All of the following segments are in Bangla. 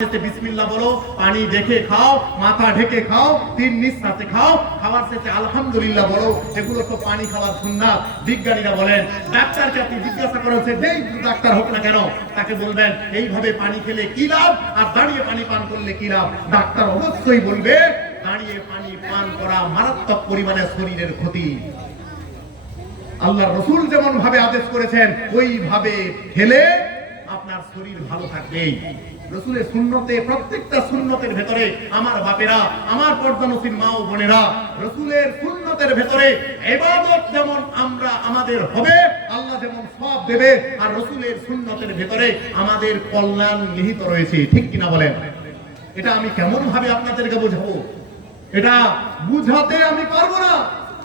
বিসমিল্লাহ বলো, পানি দেখে খাও, মাথা ঢেকে খাও, 3 নিঃশ্বাসে খাও, খাওয়ার শেষে আলহামদুলিল্লাহ বলো। এগুলো তো পানি খাওয়ার সুন্নাত। বিজ্ঞানীরা বলেন, ডাক্তারকে আপনি জিজ্ঞাসা করেছেন, যেই ডাক্তার হোক না কেন, তাকে বলবেন এইভাবে পানি খেলে কি লাভ আর দাঁড়িয়ে পানি পান করলে কি লাভ, ডাক্তার অবশ্যই বলবে দাঁড়িয়ে পানি পান করা মারাত্মক পরিমাণে শরীরের ক্ষতি। আল্লাহর রাসূল যেমন ভাবে আদেশ করেছেন ওইভাবে খেলে আপনার শরীর ভালো থাকবে। রাসূলের সুন্নতে, প্রত্যেকটা সুন্নতের ভেতরে আমার বাপেরা, আমার পর্দানসীন মা ও বোনেরা, রাসূলের সুন্নতের ভেতরে ইবাদত যেমন আমাদের হবে, আল্লাহ যেমন সওয়াব দেবে, আর রাসূলের সুন্নতের ভেতরে আমাদের কল্যাণ নিহিত রয়েছে। ঠিক কিনা বলেন? এটা আমি কেমন ভাবে আপনাদেরকে বোঝাবো? এটা বুঝাতে আমি পারবো না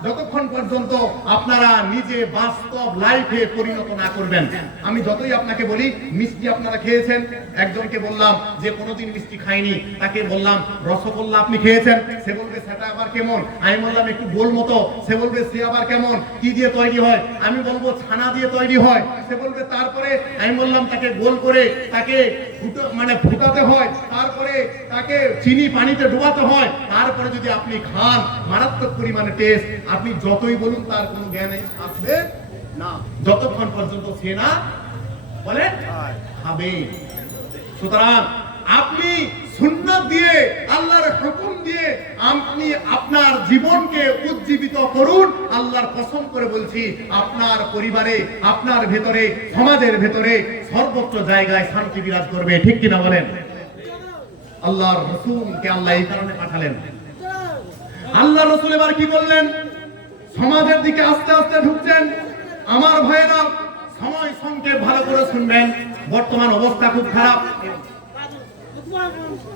যতক্ষণ পর্যন্ত আপনারা নিজে বাস্তব লাইফে পরিণত না করবেন। আমি যতই আপনাকে বলি মিষ্টি আপনারা খেয়েছেন, একজনকে বললাম যে কোনোদিন মিষ্টি খায়নি, তাকে বললাম রসগোল্লা আপনি খেয়েছেন, সে বলবে সেটা আবার কেমন। আমি বললাম একটু গোল মতো, সে বলবে সে আবার কেমন, কি দিয়ে তৈরি হয়। আমি বলবো ছানা দিয়ে তৈরি হয়, সে বলবে তারপরে। আমি বললাম তাকে গোল করে তাকে ফুটাতে হয়, তারপরে তাকে চিনি পানিতে ডুবাতে হয়, তারপরে যদি আপনি খান মারাত্মক পরিমাণে টেস্ট। আপনি যতই বলুন তার কোনো জ্ঞানে আসবে না যতক্ষণ পর্যন্ত সে না বলে খাবে। সুতরাং আপনি সুন্নাত দিয়ে, আল্লাহর হুকুম দিয়ে আপনি আপনার জীবনকে উজ্জীবিত করুন। আল্লাহর কসম করে বলছি, আপনার পরিবারে, আপনার ভেতরে, সমাজের ভেতরে সর্বত্র জায়গায় শান্তি বিরাজ করবে। ঠিক কিনা বলেন? আল্লাহর রাসূলকে আল্লাহ এই কারণে পাঠালেন। আল্লাহর রাসূল এবার কি বললেন? সমাজের দিকে আস্তে আস্তে ঢুকছেন। আমার ভাইয়েরা, সময় সংকেত ভালো করে শুনবেন। বর্তমান অবস্থা খুব খারাপ,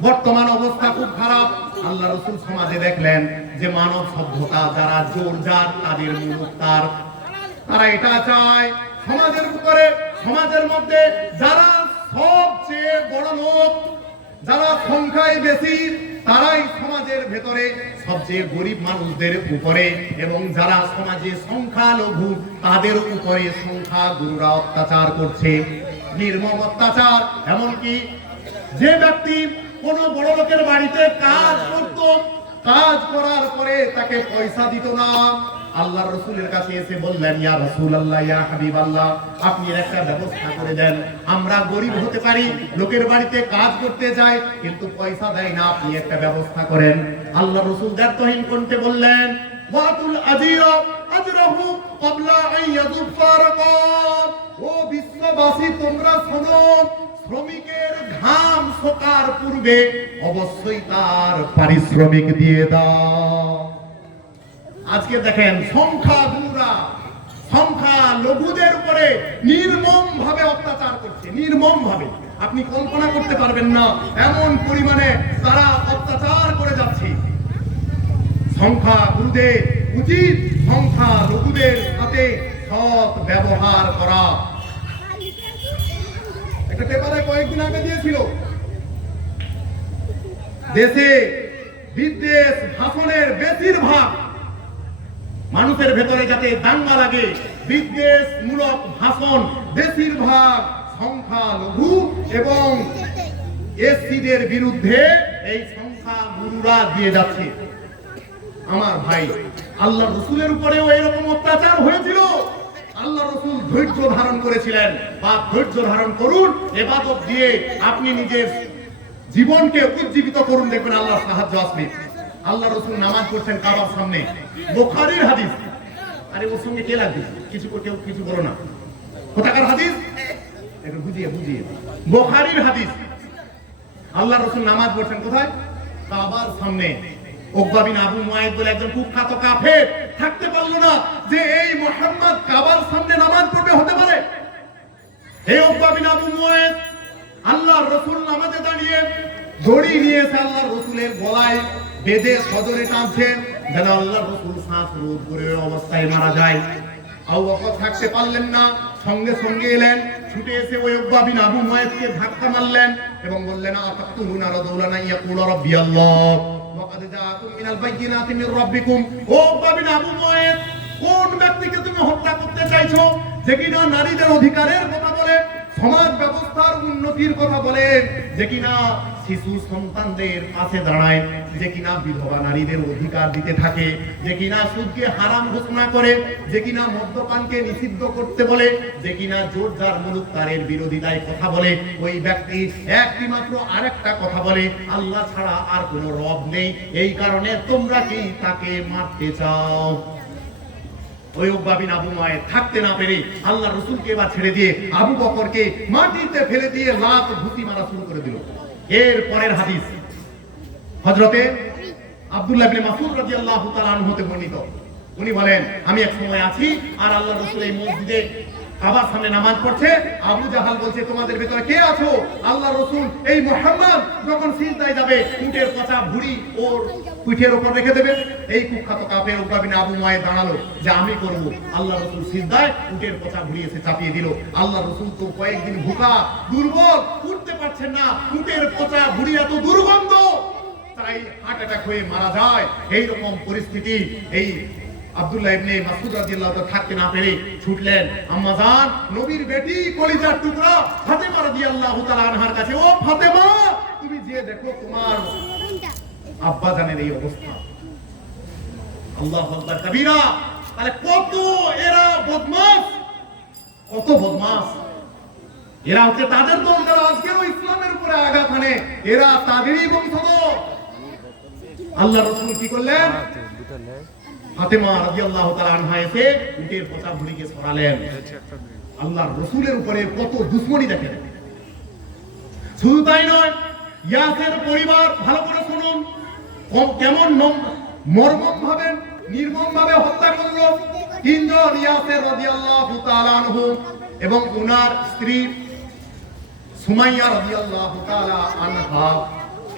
বর্তমান অবস্থা খুব খারাপ। আল্লাহ রাসূল সমাজে দেখলেন যে মানব সভ্যতা যারা জোরজার, তাদের মুলুকতার, তারা এটা চায় সমাজের উপরে, সমাজের মধ্যে যারা সবচেয়ে বড় লোক, যারা সংখ্যায় বেশি, তারাই সমাজের ভেতরে সবচেয়ে গরিব মানুষদের উপরে, এবং যারা সমাজে সংখ্যালঘু তাদের উপরে সংখ্যাগুরুরা অত্যাচার করছে, নির্মম অত্যাচার। এমনকি যে ব্যক্তি কোন বড় লোকের বাড়িতে কাজ করত, কাজ করার পরে তাকে পয়সা দিত না, আল্লাহর রাসূলের কাছে এসে বললেন, ইয়া রাসূলুল্লাহ, ইয়া হাবিবাল্লাহ, আপনি একটা ব্যবস্থা করে দেন। আমরা গরিব হতে পারি, লোকের বাড়িতে কাজ করতে যাই, কিন্তু পয়সা দেয় না, আপনি একটা ব্যবস্থা করেন। আল্লাহর রাসূল দায়িত্বহীন কণ্ঠে বললেন, ওয়াতুল আজিরা আজরাহু ক্বাবলা আন ইয়াযুফারাকাত। ও বিশ্ববাসী, তোমরা শোনো, শ্রমিকের ঘাম শোকার পূর্বে অবশ্যই তার পারিশ্রমিক দিয়ে দাও। আজকে দেখেন সংখ্যাগুরুরা সংখ্যালঘুদের উপরে নির্মম ভাবে অত্যাচার করছে, নির্মম ভাবে। আপনি কল্পনা করতে পারবেন না এমন পরিমাণে তারা অত্যাচার করে যাচ্ছে। সংখ্যাগুরুদের উচিত সংখ্যালঘুদের সাথে সৎ ব্যবহার করা। একটা পেপারে কয়েকদিন আগে দিয়েছিল, দেশে বিদ্বেষ ভাষণের বেশিরভাগ মানুষের ভেতরে যাতে দাঙ্গা লাগে, বিদ্বেষমূলক ভাষণ বেশিরভাগ সংখ্যালঘু এবং এসসিদের বিরুদ্ধে এই সংখ্যাগুরুরা দিয়ে যাচ্ছে। আমার ভাই, আল্লাহর রাসূলের উপরেও এরকম অত্যাচার হয়েছিল, আল্লাহর রাসূল ধৈর্য ধারণ করেছিলেন। বা ধৈর্য ধারণ করুন, ইবাদত দিয়ে আপনি নিজের জীবনকে উজ্জীবিত করুন, দেখবেন আল্লাহর সাহায্য আসবে। আল্লাহর রাসূল নামাজ পড়ছেন কাবার সামনে, বুখারীর হাদিস। আরে ওর সঙ্গে কে লাগবে? কেউ কিছু বলো না, কোথাকার হাদিস? একটু বুঝিয়ে বুখারীর হাদিস। আল্লাহর রাসূল নামাজ পড়ছেন কোথায়? কাবার সামনে। উকবা বিন আবু মুয়াইদ বলে একজন কুখ্যাত কাফের থাকতে পারলো না যে এই মুহাম্মদ কাবার সামনে নামাজ পড়বে, হতে পারে? এই উকবা বিন আবু মুয়াইদ আল্লাহর রাসূল নামাজে দাঁড়িয়ে দড়ি নিয়ে এসে আল্লাহর রাসূলের গলায় বেঁধে সজরে টানছেন, যেন আল্লাহর রাসূল শ্বাস রোধ করে অবস্থায় মারা যায়। আবু বকর থাকতে পারলেন না, সঙ্গে সঙ্গে এলেন, ছুটে এসে ওই উকবা বিন আবু মুয়াইদকে ধাক্কা মারলেন এবং বললেন, আতাকতুলুনা রাজুলান ইয়াকুলু রাব্বিয়াল্লাহ ওয়া ক্বাদ জাআকুম মিনাল বায়িনাতি মির রাব্বিকুম। ও উকবা বিন আবু মুয়াইদ, কোন ব্যক্তিকে তুমি হত্যা করতে চাইছো যে কিনা নারীদের অধিকারের কথা বলে, সমাজ ব্যবস্থার উন্নতির কথা বলে, যে কিনা শিশু সন্তানদের পাশে দাঁড়ায়, যে কিনা বিধবা নারীদের অধিকার দিতে থাকে, যে কিনা সুদকে হারাম ঘোষণা করে, যে কিনা মদ্যপানকে নিষিদ্ধ করতে বলে, যে কিনা জোরদার মুলুকতারের বিরোধিতায় কথা বলে, ওই ব্যক্তি একটি মাত্র আরেকটা কথা বলে, আল্লাহ ছাড়া আর কোনো রব নেই, এই কারণে তোমরা কি তাকে মারতে চাও? ওই উকবা বিন আবু মুআইদ থাকতে না পেরে আল্লাহ রাসূলকে এবার ছেড়ে দিয়ে আবু বকরকে মাটিতে ফেলে দিয়ে লাত ঘুষি মারা শুরু করে দিল। এর পরের হাদিস হযরতে আব্দুল্লাহ ইবনে মাসউদ রাদিয়াল্লাহু তাআলা আনহু হতে বর্ণিত। উনি বলেন, আমি এক সময় আছি আর আল্লাহ রাসূল এই মসজিদে কাবার সামনে নামাজ পড়ছে। আবু জাহাল বলছে, তোমাদের ভেতরে কে আছো? আল্লাহ রাসূল এই মুহাম্মদ যখন সিজদায় যাবে উটের পচা ভুঁড়ি ওর পিঠের উপর রেখে দেবে। এই কুখ্যাত কাফের উকবা বিন আবু মুআইদ দাঁড়ালো যে আমি করব। আল্লাহ রাসূল সিজদায় উটের পচা ভুঁড়ি এসে চাপিয়ে দিল। আল্লাহ রাসূল তো কয়েকদিন ভুকা দুর্বল, উঠতে পারছেন না, উটের পচা ভুঁড়ি এত দুর্গন্ধ, তাই হার্ট অ্যাটাক হয়ে মারা যায়। এই রকম পরিস্থিতি এই আব্দুল্লাহ ইবনে মাসউদ রাদিয়াল্লাহু তাআলা থাকতে না পেরে ছুটলেন আম্মা জান, নবীর বেটি, কলিজার টুকরা ফাতেমা রাদিয়াল্লাহু তাআলা আনহার কাছে। ও ফাতেমা, তুমি যে দেখো তোমার আব্বা জানের এই অবস্থা। আল্লাহু আকবার কবীরা। তাহলে কত এরা বদমাশ, কত বদমাশ এরা হচ্ছে তাদের দল যারা আজকেও ইসলামের উপরে আঘাত হানে, এরা তাদেরই বংশধর। আল্লাহ রাসূল কি করলেন? ফাতেমা রাদিয়াল্লাহু তাআলা আনহা এসে উটের পচা ভুঁড়িকে সরালেন। আল্লাহর রাসূলের উপরে কত দুশমনি দেখেন। শুধু তাই নয়, ইয়াসের পরিবার, ভালো করে শুনুন, কেমন মর্মম ভাবে নির্মম ভাবে হত্যা করলো। তিনজন, ইয়াসের রাদিয়াল্লাহু তাআলা আনহু এবং ওনার স্ত্রী সুমাইয়া রাদিয়াল্লাহু তাআলা আনহা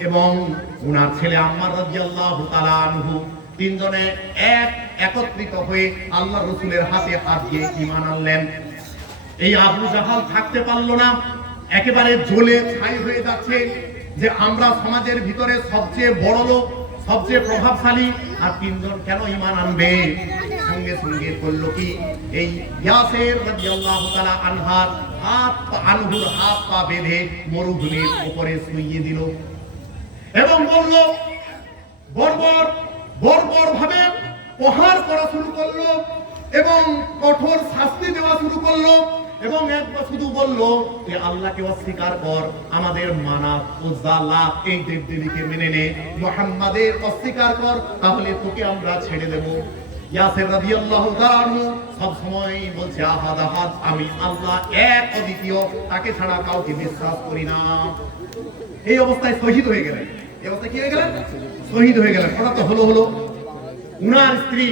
এবং ওনার ছেলে আম্মার রাদিয়াল্লাহু তাআলা আনহু, তিনজনে একত্রিত হয়ে আল্লাহ রাসূলের হাতে হাত দিয়ে ঈমান আনলেন। এই আবু জাহাল থাকতে পারলো না, একেবারে জ্বলে ছাই হয়ে যাচ্ছে যে আমরা সমাজের ভিতরে সবচেয়ে বড় লোক, সবচেয়ে প্রভাবশালী, আর তিনজন কেন ঈমান আনবে? সঙ্গে সঙ্গে করলো কি, এই ইয়াসের রাদিয়াল্লাহু তাআলা আনহুর হাত পা বেঁধে মরুভূমির উপরে শুইয়ে দিল এবং বলল, বর্বর ভাবে প্রহার করা শুরু করলো এবং কঠোর শাস্তি দেওয়া শুরু করলো এবং একবার শুধু বলল যে আল্লাহকে অস্বীকার কর, আমাদের মানাত, উজ্জা, লাত এই দেবদেবীকে মেনে নে, মুহাম্মাদের অস্বীকার কর, তাহলে তোকে আমরা ছেড়ে দেব। ইয়াসির রাদিয়াল্লাহু তাআলা আনহু সব সময় বলছে, আহাদ আহাদ, আমি আল্লাহ এক অদ্বিতীয়, তাকে ছাড়া কাউকে বিশ্বাস করি না। এই অবস্থায় শহীদ হয়ে গেলেন। এই অবস্থায় কি হয়ে গেলেন? শহীদ হয়ে গেলেন। ওটা তো হলো উনার স্ত্রী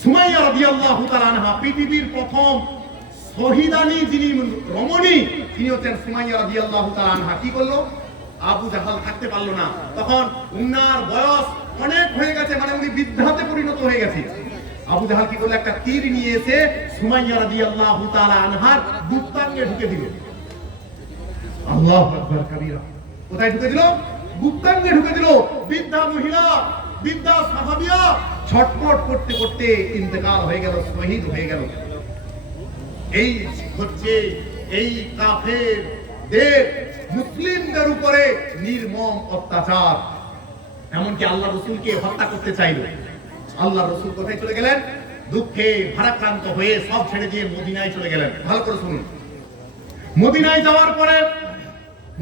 সুমাইয়া রাদিয়াল্লাহু তাআলা আনহা, পৃথিবীর প্রথম শহীদানি যিনি রমণী, তিনি হচ্ছেন সুমাইয়া রাদিয়াল্লাহু তাআলা আনহা। কি করলো? আবু জাহাল থাকতে পারলো না, তখন উনার বয়স অনেক হয়ে গেছে, মানে উনি বৃদ্ধাতে পরিণত হয়ে গেছে। আবু জাহাল কি করলো? একটা তীর নিয়ে এসে সুমাইয়া রাদিয়াল্লাহু তাআলা আনহার গুপ্তাঙ্গে ঢুকে দিল। আল্লাহু আকবার কবীরা। কোথায় ঢুকে দিল? গুপ্তাঙ্গে ঢুকে দিল। বৃদ্ধা মহিলা, বৃদ্ধা সাহাবিয়া ছটফট করতে করতে ইন্তেকাল হয়ে গেল, শহীদ হয়ে গেল। এই হচ্ছে এই কাফেরদের মুসলিমদের উপরে নির্মম অত্যাচার। এমনকি আল্লাহ রাসূলকে হত্যা করতে চাইল। আল্লাহ রাসূল কোথায় চলে গেলেন? দুঃখে ভারাক্রান্ত হয়ে সব ছেড়ে দিয়ে মদিনায় চলে গেলেন। ভালো করে শুনুন, মদিনায় যাওয়ার পরে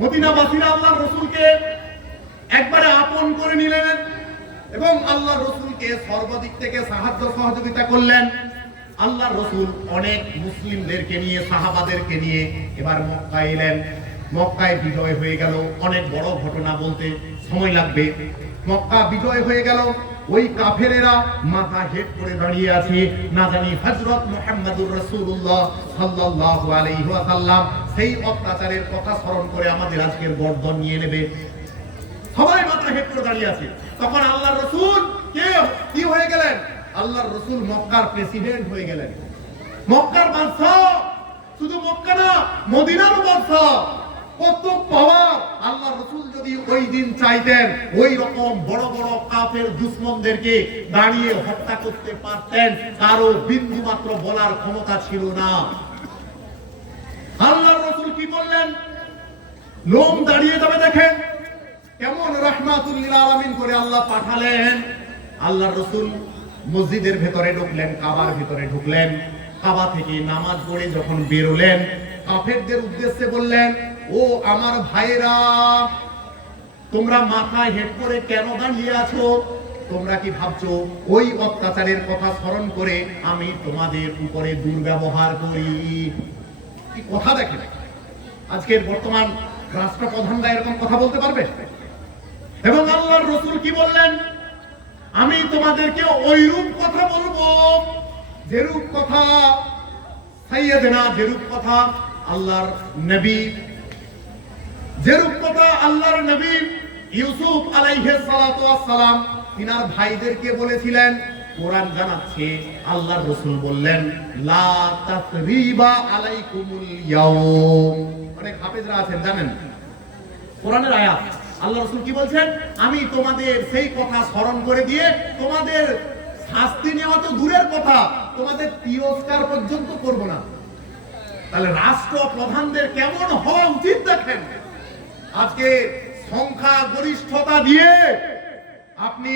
মদিনাবাসীরা আল্লাহ রাসূলকে একবারে আপন করে নিলেন এবং আল্লাহ রাসূলকে সর্বদিক থেকে সাহায্য সহযোগিতা করলেন। আল্লাহ রাসূল অনেক মুসলিমদেরকে নিয়ে, সাহাবাদেরকে নিয়ে এবার মক্কায় এলেন। মক্কায় বিজয় হয়ে গেল। অনেক বড় ঘটনা, বলতে সময় লাগবে। মক্কা বিজয় হয়ে গেল। ওই কাফেরেরা মাথা হেট করে দাঁড়িয়ে আছে, না জানি হযরত মুহাম্মদুর রাসূলুল্লাহ সাল্লাল্লাহু আলাইহি ওয়াসাল্লাম সেই অত্যাচারের কথা স্মরণ করে আমাদের আজকের বর্ধন নিয়ে নেবে। সবাই মাথা হেট করে দাঁড়িয়ে আছে। তখন আল্লাহর রাসূল কি হয়ে গেলেন? আল্লাহর রাসূল মক্কার প্রেসিডেন্ট হয়ে গেলেন, মক্কার বাদশা। শুধু মক্কা না, মদিনার বাদশা। কত পাওয়ার! আল্লাহ রাসূল যদি ওই দিন চাইতেন, ওই রকম বড় বড় কাফের দুশমনদেরকে দাঁড়িয়ে হত্যা করতে পারতেন, কারো বিন্দু মাত্র বলার ক্ষমতা ছিল না। আল্লাহ রাসূল কি বললেন? লোম দাঁড়িয়ে যাবে। দেখেন কেমন রাহমাতুল লিল আলামিন করে আল্লাহ পাঠালেন। আল্লাহর রাসূল মসজিদের ভেতরে ঢুকলেন, কাবার ভেতরে ঢুকলেন। কাবা থেকে নামাজ পড়ে যখন বেরোলেন, কাফেরদের উদ্দেশ্যে বললেন, ও আমার ভাইরা, তোমরা মাথায় হেট করে কেন দাঁড়িয়ে আছো? তোমরা কি ভাবছো ওই অত্যাচারের কথা স্মরণ করে আমি তোমাদের উপরে দুর্ব্যবহার করি? কি কথা দেখেন, আজকের বর্তমান রাষ্ট্রপ্রধানরা এরকম কথা বলতে পারবে? এবং আল্লাহর রাসূল কি বললেন? আমি তোমাদেরকে ওইরূপ কথা বলবো যেরূপ কথা সাইয়েদনা, যেরূপ কথা আল্লাহর নবী, যেরূপ কথা আল্লাহর নবী ইউসুফ আলাইহিস সালাতু ওয়াস সালাম তিনার ভাইদেরকে বলেছিলেন। কোরআন জানাচ্ছে আল্লাহর রাসূল বললেন, লা তাসরিবা আলাইকুমুল ইয়াউম। অনেক হাফেজরা আছেন জানেন কোরআনের আয়াত। আল্লাহ রাসূল কি বলছেন? আমি তোমাদের সেই কথা স্মরণ করে দিয়ে তোমাদের শাস্তি নেওয়া তো দূরের কথা, তোমাদের তিরস্কার পর্যন্ত করব না। তাহলে রাষ্ট্র প্রধানদের কেমন হওয়া উচিত দেখেন। আজকে সংখ্যা গরিষ্ঠতা দিয়ে আপনি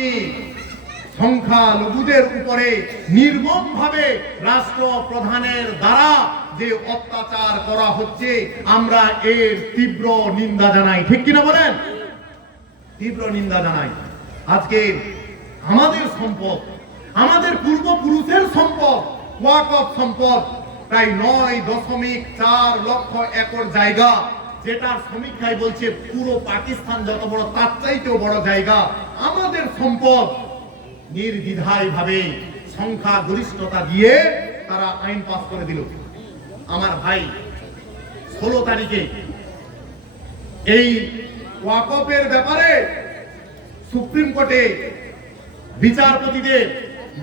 সংখ্যালঘুদের উপরে নির্মমভাবে রাষ্ট্র প্রধানের দ্বারা যে অত্যাচার করা হচ্ছে, আমরা এর তীব্র নিন্দা জানাই। ঠিক কিনা বলেন? তীব্র নিন্দা জানাই। আজকে আমাদের সম্পদ, আমাদের পূর্বপুরুষের সম্পদ, ওয়াকফ সম্পদ প্রায় 9.4 লক্ষ একর জায়গা, যেটার সমীক্ষায় বলছে পুরো পাকিস্তান যত বড় তার চাইতেও বড় জায়গা। আমাদের সম্পদ নির্দ্বিধায় ভাবে সংখ্যা গরিষ্ঠতা দিয়ে তারা আইন পাস করে দিল। আমার ভাই 16 তারিখে এই ওয়াকফের ব্যাপারে সুপ্রিম কোর্টে বিচারপতিদের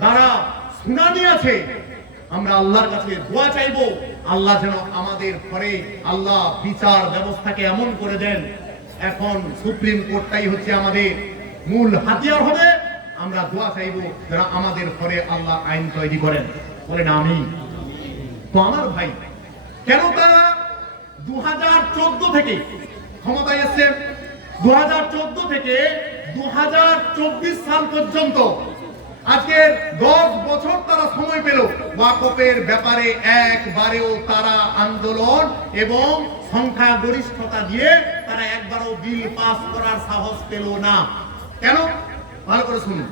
দ্বারা শুনানি আছে। আমরা আল্লাহর কাছে দোয়া চাইব, আল্লাহ যেন আমাদের ঘরে আল্লাহ বিচার ব্যবস্থাকে এমন করে দেন, এখন সুপ্রিম কোর্টটাই হচ্ছে আমাদের মূল হাতিয়ার হবে। আমরা দোয়া চাইব যেন আমাদের ঘরে আল্লাহ আইন তৈরি করেন। বলেন আমিন। তো আমার ভাই, কেন তারা 2014 থেকে ক্ষমতায় এসছে? 2014 থেকে 2024 সাল পর্যন্ত আজকে 10 বছর তারা সময় পেল। ওয়াকফের ব্যাপারে একবারেও তারা আন্দোলন এবং সংখ্যা গরিষ্ঠতা দিয়ে তারা একবারও বিল পাস করার সাহস পেল না। কেন? ভালো করে শুনুন,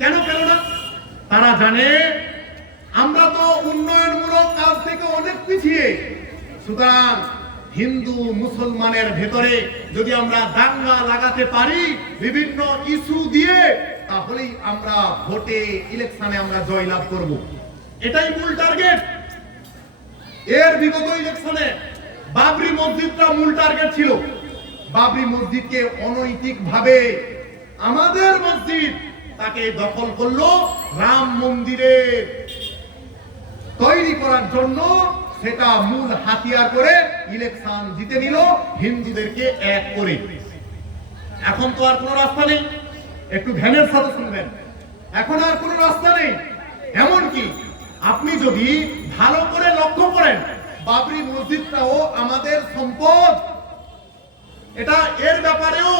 কেন পেল না? তারা জানে আমরা তো উন্নয়নমূলক কাজ থেকে অনেক পিছিয়ে। সুতরাং হিন্দু মুসলমানের ভেতরে যদি আমরা দাঙ্গা লাগাতে পারি বিভিন্ন ইস্যু দিয়ে, তাহলেই আমরা ভোটে ইলেকশনে আমরা জয়লাভ করব। এটাই মূল টার্গেট। এর বিগত ইলেকশনে বাবরি মসজিদটা মূল টার্গেট ছিল। বাবরি মসজিদকে অনৈতিকভাবে আমাদের মসজিদ তাকে দখল করলো রাম মন্দিরের তৈরি করার জন্য, সেটা মূল হাতিয়ার করে ইলেকশন জিতে নিল হিন্দুদেরকে এক করে। এখন তো আর কোনো রাস্তা নেই, একটু ধ্যানের সাথে শুনবেন। এখন আর কোনো রাস্তা নেই। এমনকি আপনি যদি ভালো করে লক্ষ্য করেন, বাবরি মসজিদটাও আমাদের সম্পদ। এটা এর ব্যাপারেও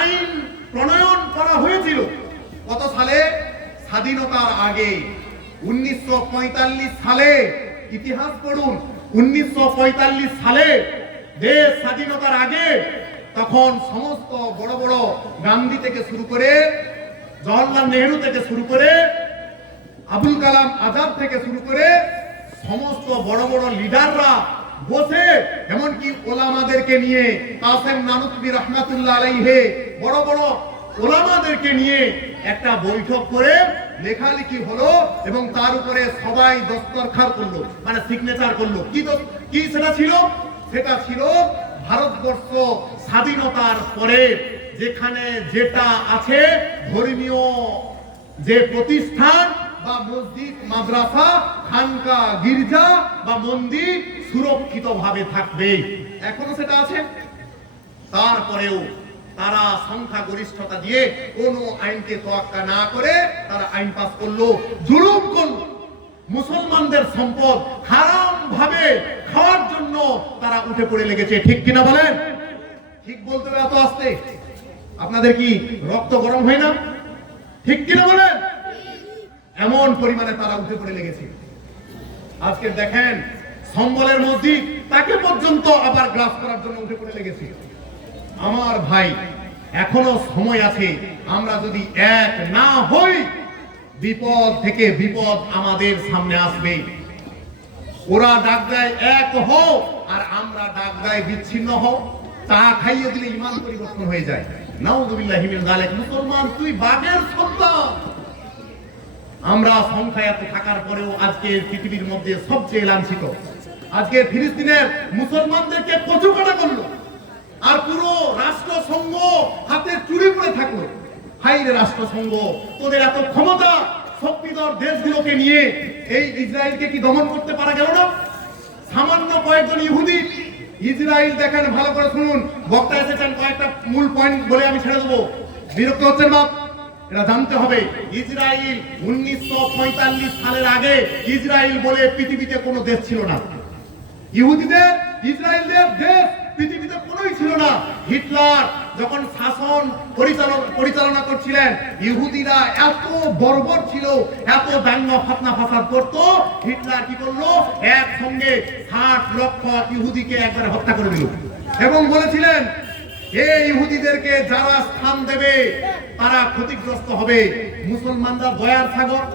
আইন প্রণয়ন করা হয়েছিল কত সালে? স্বাধীনতার আগে 1945 সালে। ইতিহাস পড়ুন, 1945 সালে দেশ স্বাধীনতার আগে তখন সমস্ত বড় বড় গান্ধী থেকে শুরু করে, জওহরলাল নেহেরু থেকে শুরু করে, আবুল কালাম আজাদ থেকে শুরু করে সমস্ত বড় বড় লিডাররা বসে, এমনকি ওলামাদেরকে নিয়ে, কাসেম নানুতুবি রহমাতুল্লাহ আলাইহি বড় বড় ওলামাদেরকে নিয়ে একটা বৈঠক করে লেখালেখি হলো এবং তার উপরে সবাই দস্তরখার করলো, মানে সিগনেচার করলো। কি সেটা ছিল? সেটা ছিল ভারতবর্ষ স্বাধীনতার পরে যেখানে যেটা আছে ধর্মীয় যে প্রতিষ্ঠান বা মসজিদ, মাদ্রাসা, খানকা, গির্জা বা মন্দির সুরক্ষিতভাবে থাকবে। এখনো সেটা আছে। তারপরেও তারা সংখ্যা গরিষ্ঠতা দিয়ে কোনো আইনকে তোয়াক্কা না করে তারা আইন পাস করলো, জুলুম করলো। মুসলমানদের সম্পদ হারাম ভাবে খাওয়ার জন্য জন্য তারা উঠে পড়ে লেগেছে। ঠিক কিনা বলেন? ঠিক বলতে হবে এত আস্তে? আপনাদের কি রক্ত গরম হয় না? ঠিক কিনা বলেন? এমন পরিমাণে তারা উঠে পড়ে লেগেছে। আজকে দেখেন সম্বলের মসজিদ, তাকে পর্যন্ত আবার গ্রাস করার জন্য উঠে পড়ে লেগেছে। আমার ভাই, এখনো সময় আছে। আমরা যদি এক না হই, বিপদ থেকে বিপদ আমাদের সামনে আসবে। ওরা ডাক দেয় এক হও, আর আমরা ডাক দেয় বিচ্ছিন্ন হও। চা খাইয়ে দিলে ইমান পরিবর্তন হয়ে যায়। নাউযুবিল্লাহি মিন যালিক। মুসলমান তুই বাঘের সন্তান। আমরা সংখ্যায় এত থাকার পরেও আজকে পৃথিবীর মধ্যে সবচেয়ে লাঞ্ছিত। আজকে ফিলিস্তিনের মুসলমানদেরকে কচুকাটা করলো, আর পুরো রাষ্ট্রসংঘ হাতে চুরি করে থাকলো। হাই রে রাষ্ট্রসংঘ, তোদের এত ক্ষমতা, শক্তিধর দেশগুলোকে নিয়ে এই ইসরায়েলকে কি দমন করতে পারা গেল না? সামান্য কয়েকজন ইহুদি ইসরায়েল, দেখেন ভালো করে শুনুন, বক্তা এসেছেন, কয়েকটা মূল পয়েন্ট বলে আমি ছেড়ে দেবো। বিরক্ত হচ্ছেন বাপ? এটা জানতে হবে। ইসরায়েল 1945 সালের আগে ইসরায়েল বলে পৃথিবীতে কোনো দেশ ছিল না। ইহুদিদের, ইসরায়েলদের দেশ পৃথিবীতে কোনোই ছিল না। হিটলার যখন শাসন পরিচালনা করছিলেন, ইহুদিরা এত বর্বর ছিল, এত দাঙ্গা ফাতনা ফাসাদ করত। হিটলার কি করলো? একসঙ্গে 60 লক্ষ ইহুদিকে একবারে হত্যা করে দিল এবং বলেছিলেন এই ইহুদিদেরকে যারা স্থান দেবে তারা ক্ষতিগ্রস্ত হবে। মুসলমানরা দয়ার সাগর।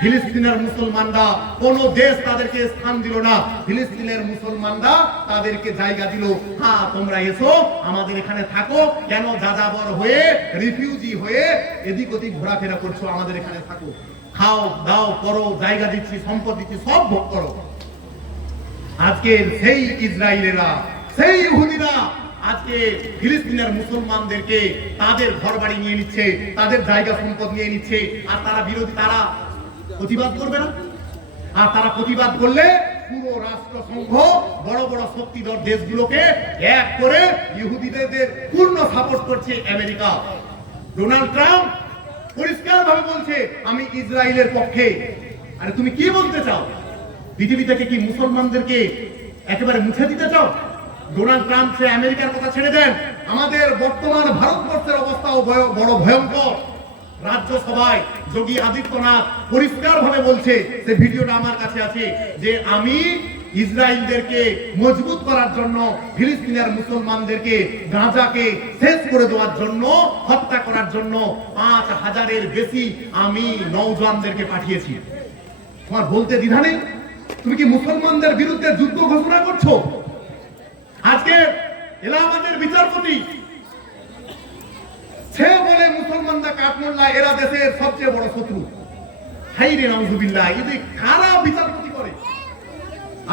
ফিলিস্তিনের মুসলমানরা কোন দেশ তাদেরকে স্থান দিল না। ফিলিস্তিনের মুসলমানরা তাদেরকে জায়গা দিল। হ্যাঁ, তোমরা এসো, আমাদের এখানে থাকো। কেন যাযাবর হয়ে, রিফিউজি হয়ে এদিক ওদিক ঘোরাফেরা করছো? আমাদের এখানে থাকো, খাও দাও করো, জায়গা দিচ্ছি, সম্পদ দিচ্ছি, সব ভোগ করো। আজকে সেই ইসরায়েলেরা, সেই ইহুদিরা আজকে ফিলিস্তিনের মুসলমানদেরকে তাদের ঘরবাড়ি নিয়ে নিচ্ছে, তাদের জায়গা সম্পদ নিয়ে নিচ্ছে। আর তারা বিরোধী, তারা প্রতিবাদ করবে না। আর তারা প্রতিবাদ করলে পুরো রাষ্ট্রসংঘ, বড় বড় শক্তিধর দেশগুলোকে এক করে ইহুদিদের পূর্ণ সাপোর্ট করছে আমেরিকা। ডোনাল্ড ট্রাম্প পরিষ্কার ভাবে বলছে আমি ইসরায়েলের পক্ষে। আরে তুমি কি বলতে চাও? পৃথিবী থেকে কি মুসলমানদেরকে একেবারে মুছে দিতে চাও? ডোনাল্ড ট্রাম্প সে আমেরিকার কথা ছেড়ে দেন, আমাদের বর্তমান ভারতবর্ষের অবস্থাও বড় ভয়ঙ্কর। রাজ্যসভায় যোগী আদিত্যনাথ পরিষ্কার ভাবে বলছে, সে ভিডিওটা আমার কাছে আছে, যে আমি ইসরায়েলদেরকে মজবুত করার জন্য, ফিলিস্তিনের মুসলমানদেরকে, গাজাকে শেষ করে দেওয়ার জন্য, হত্যা করার জন্য 5000-এর বেশি আমি নওজওয়ানদেরকে পাঠিয়েছি। তোমার বলতে দ্বিধা নেই? তুমি কি মুসলমানদের বিরুদ্ধে যুদ্ধ ঘোষণা করছো? আজকে এলাহাবাদের বিচারপতি সে বলে মুসলমানরা কাঠমোল্লা, এরা দেশের সবচেয়ে বড় শত্রু। হাই রে নাউযুবিল্লাহ, এতে কারা বিচারপতি করে?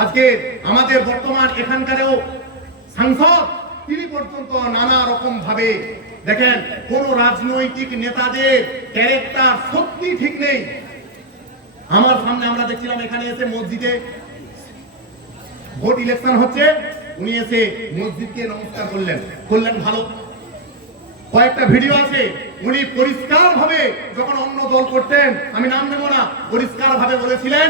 আজকে আমাদের বর্তমান এখানকারও সাংসদ, তিনি পর্যন্ত নানা রকম ভাবে, দেখেন কোন রাজনৈতিক নেতাদের ক্যারেক্টার সত্যি ঠিক নেই। আমার সামনে আমরা দেখছিলাম, এখানে এসে মসজিদে ভোট ইলেকশন হচ্ছে, উনি এসে মসজিদকে নমস্কার করলেন ভালো। কয়েকটা ভিডিও আছে, উনি পরিষ্কার ভাবে যখন অন্য দল করতেন, আমি নাম নেব না, পরিষ্কার ভাবে বলেছিলেন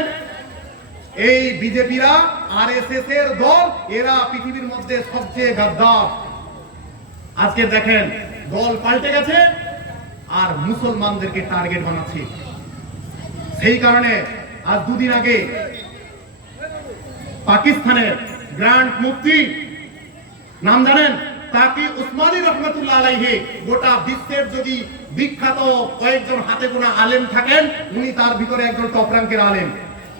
এই বিজেপিরা আরএসএস এর দল, এরা পৃথিবীর মধ্যে সবচেয়ে গাদ্দার। আজকে দেখেন দল পাল্টে গেছে আর মুসলমানদেরকে টার্গেট বানাচ্ছে। সেই কারণে আজ দুদিন আগে পাকিস্তানের গ্র্যান্ড মুফতি, নাম জানেন, তাকি উসমানী রহমতুল্লাহ আলাইহি, গোটা বিশ্বের যদি বিখ্যাত কয়েকজন হাতে গোনা আলেম থাকেন, উনি তার ভিতরে একজন টপ র্যাঙ্কের আলেম।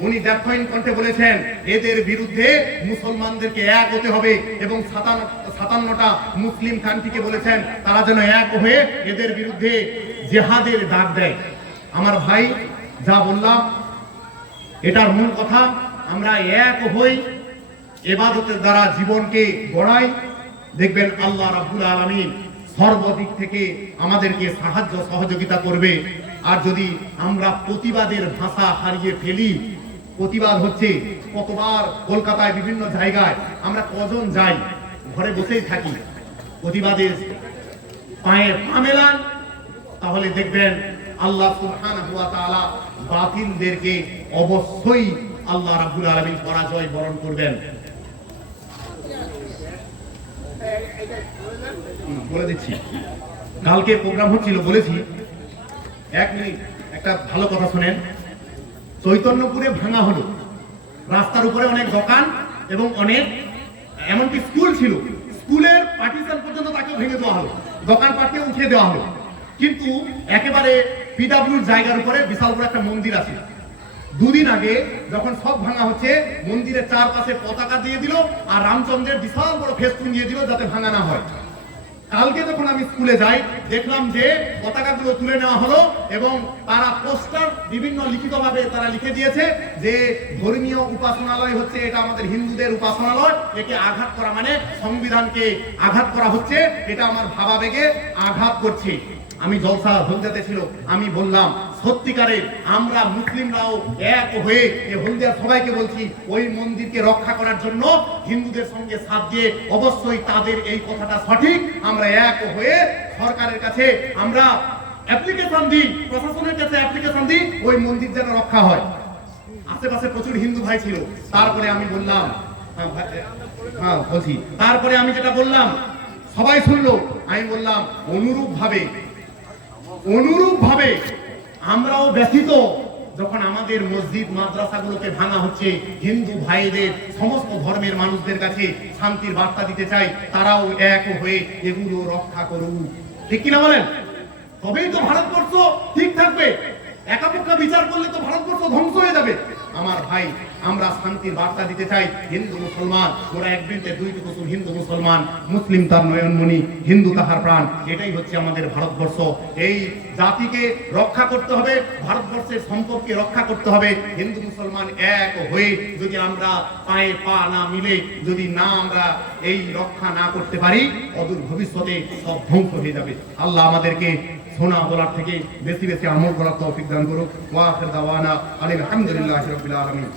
উনি দ্যাথইন কণ্ঠে বলেছেন এদের বিরুদ্ধে মুসলমানদেরকে এক হতে হবে, এবং 57টা মুসলিম কান্ট্রিকে বলেছেন তারা যেন এক হয়ে এদের বিরুদ্ধে জিহাদের ডাক দেয়। আমার ভাই, যা বললাম এটার মূল কথা, আমরা এক হই, ইবাদতের দ্বারা জীবনকে গড়াই, দেখবেন আল্লাহ রাব্বুল আলামিন সর্বদিক থেকে আমাদেরকে সাহায্য সহযোগিতা করবে। আর যদি আমরা প্রতিবাদের ভাষা হারিয়ে ফেলি, প্রতিবাদ হচ্ছে কতবার কলকাতায় বিভিন্ন জায়গায় আমরা কজন যাই, ঘরে বসেই থাকি, প্রতিবাদের পায়ে পা মেলান, তাহলে দেখবেন আল্লাহ সুবহানাহু ওয়া তাআলা বাতিলদেরকে অবশ্যই আল্লাহ রাব্বুল আলামিন পরাজয় বরণ করবেন। বলে দিচ্ছি, কালকে প্রোগ্রাম হচ্ছিল, বলেছি। 1 মিনিট, একটা ভালো কথা শুনেন। চৈতন্যপুরে ভাঙা হলো, রাস্তার উপরে অনেক দোকান এবং অনেক এমনকি স্কুল ছিল, স্কুলের পার্টিশন পর্যন্ত তাকে ভেঙে দেওয়া হলো, দোকান পাটকে উঠিয়ে দেওয়া হলো। কিন্তু একেবারে পিডব্লিউর জায়গার উপরে বিশাল বড় একটা মন্দির আছে। 2 দিন আগে যখন সব ভাঙা হচ্ছে, মন্দিরের চারপাশে পতাকা দিয়ে দিল আর রামচন্দ্রের বিশাল বড় ফেস্টুন দিয়ে দিল যাতে ভাঙা না হয়। কালকে যখন আমি স্কুলে যাই, দেখলাম যে পতাকাগুলো তুলে নেওয়া হলো এবং তারা পোস্টার বিভিন্ন লিখিতভাবে তারা লিখে দিয়েছে যে ধর্মীয় উপাসনালয় হচ্ছে এটা আমাদের হিন্দুদের উপাসনালয়, একে আঘাত করা মানে সংবিধানকে আঘাত করা হচ্ছে, এটা আমার ভাবাবেগে আঘাত করছে। আমি জলসা হলদিয়াতে ছিল, আমি বললাম সত্যিকারের আমরা মুসলিমরাও এক হয়ে হলদিয়ার সবাইকে বলছি ওই মন্দিরকে রক্ষা করার জন্য হিন্দুদের সঙ্গে সাথ দিয়ে অবশ্যই তাদের এই কথাটা সঠিক, আমরা এক হয়ে সরকারের কাছে আমরা অ্যাপ্লিকেশন দিই, প্রশাসনের কাছে অ্যাপ্লিকেশন দিই ওই মন্দির যেন রক্ষা হয়। আশেপাশে প্রচুর হিন্দু ভাই ছিল। তারপরে আমি বললাম, বলছি, তারপরে আমি যেটা বললাম সবাই শুনলো, আমি বললাম অনুরূপভাবে আমরাও ব্যথিত যখন আমাদের মসজিদ মাদ্রাসাগুলোকে ভাঙা হচ্ছে। হিন্দু ভাইদের সমস্ত ধর্মের মানুষদের কাছে শান্তির বার্তা দিতে চাই, তারাও এক হয়ে এগুলো রক্ষা করুন। ঠিক কিনা বলেন? তবেই তো ভারতবর্ষ ঠিক থাকবে। একাপক্ষে বিচার করলে তো ভারতবর্ষ ধ্বংস হয়ে যাবে। আমার ভাই, আমরা শান্তির বার্তা দিতে চাই। হিন্দু মুসলমান ওরা এক বৃন্তে দুই কুসুম, হিন্দু মুসলমান, মুসলিম তার নয়নমণি, হিন্দু তাহার প্রাণ। এটাই হচ্ছে আমাদের ভারতবর্ষ। এই জাতিকে রক্ষা করতে হবে, ভারতবর্ষের সম্পর্কে রক্ষা করতে হবে। হিন্দু মুসলমান এক হয়ে যদি আমরা পায়ে পা না মিলে যদি না আমরা এই রক্ষা না করতে পারি, অদূর ভবিষ্যতে সব ধ্বংস হয়ে যাবে। আল্লাহ আমাদেরকে শোনা বলার থেকে বেশি বেশি আমল করার তৌফিক দান করুক। ওয়া আখির দাওয়ানা আলহামদুলিল্লাহি রাব্বিল আলামিন।